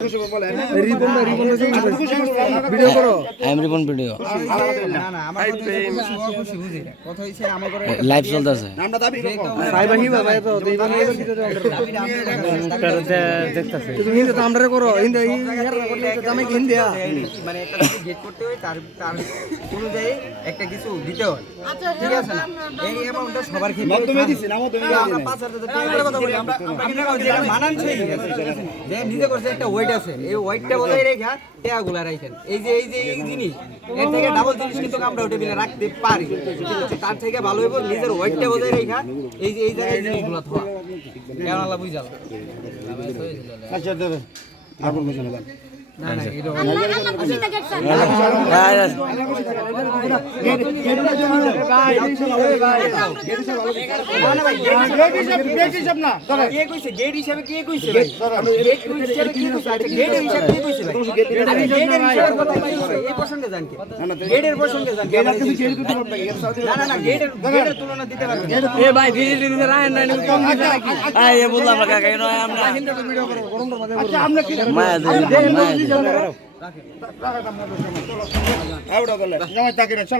video করো Ripon video live চলতেছে তুমি হিন্দি তো আমরা করো হিন্দি আমি হিন্দি মানে একটা গেট করতে হয় তার অনুযায়ী একটা কিছু দিতে হয় ঠিক আছে না এই অ্যামাউন্টটা সবার ক্ষেত্রে মাধ্যমে দিছি না মাধ্যমে আমরা 5000 টাকা কথা বলি আমরা যেটা মানানছে যে নিজে করছে একটা ওয়েট আছে এই ওয়েটটা বজায় রেখে টাকাগুলা রাখেন এই যে এই জিনিস এর থেকে ডাবল জিনিস কিন্তু আমরা টেবিলে রাখতে পারি তার থেকে ভালো হইব নিজের ওয়েটটা বজায় রেখে এই যে এই জায়গায় জিনিসগুলো থাকা কেমন আল্লাহ বুঝাল আচ্ছা দেবে আর কোন কিছু না না না এটা কে কইছে গেট হিসাবে কে কইছে ভাই গেট হিসাবে কি কইছে আচ্ছা গেটের হিসাবে কে কইছে ভাই আরে গেটের হিসাবে কথা কইছে এই প্রসঙ্গে জানকে গেটের প্রসঙ্গে জানকে না না গেটের তুলনা দিতে পারবেন এ ভাই দিদি রাহেন না কম দিতে নাকি এই বললাম কাকা কেন আমরা হিন্দি ভিডিও করব গরম মাঝে আচ্ছা আমরা কি মায়া রাখে রাখে চলো আউড়া বলে জামাই তাকে চলো